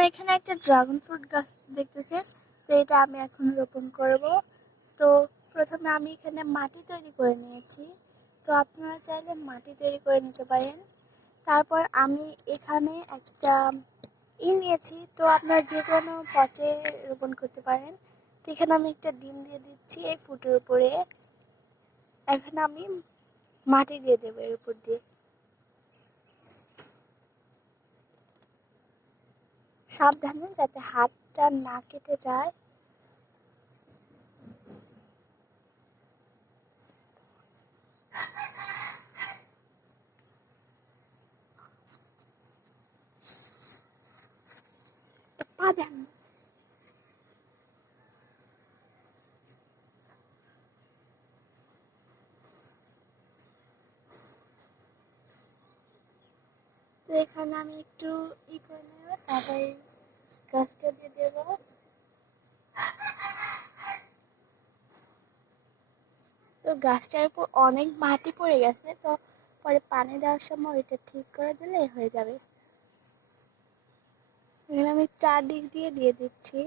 আপনারা এখানে একটা ড্রাগন ফ্রুট গাছ দেখতেছেন। তো এটা আমি এখন রোপণ করব। তো প্রথমে আমি এখানে মাটি তৈরি করে নিয়েছি। তো আপনারা চাইলে মাটি তৈরি করে নিতে পারেন। তারপর আমি এখানে একটা নিয়েছি। তো আপনারা যে কোনো পটে রোপণ করতে পারেন। তো এখানে আমি একটা ডিম দিয়ে দিচ্ছি এই ফুটের উপরে। এখন আমি মাটি দিয়ে দেবো এর উপর দিয়ে। সাবধানে যাতে হাতটা না কেটে যায়। পা দেন। তো এখানে আমি একটু করে নেব, তারপরে গাছটা দিয়ে দেবো। তো গাছটার উপর অনেক মাটি পড়ে গেছে, তো পরে পানি দেওয়ার সময় এটা ঠিক করে দিলে হয়ে যাবে। এখানে আমি চারদিক দিয়ে দিচ্ছি।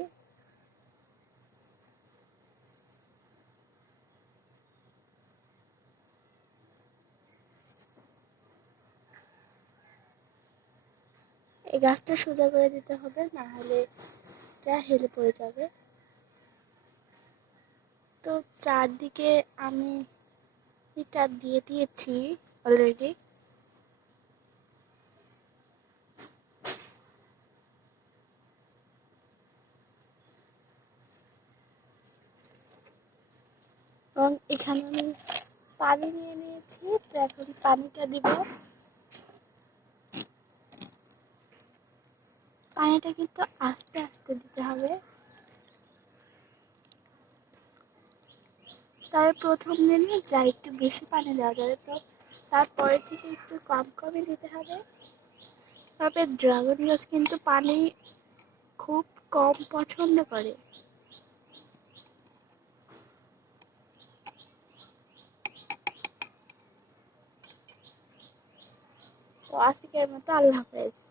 এই গাছটা সোজা করে দিতে হবে, না হলে এটা হেলে পড়ে যাবে। তো চারদিকে আমি এটা দিয়ে দিয়েছি অলরেডি। এবং এখানে আমি পানি নিয়ে নিয়েছি। তো এখন পানিটা দিব। পানিটা কিন্তু আস্তে আস্তে দিতে হবে। তবে প্রথম দিনে যা একটু বেশি পানি দেওয়া যাবে, তো তারপরে থেকে একটু কম কমে দিতে হবে। তবে ড্রাগন গাছ কিন্তু পানি খুব কম পছন্দ করে। তো আজকের মতো আল্লাহ হাফেজ।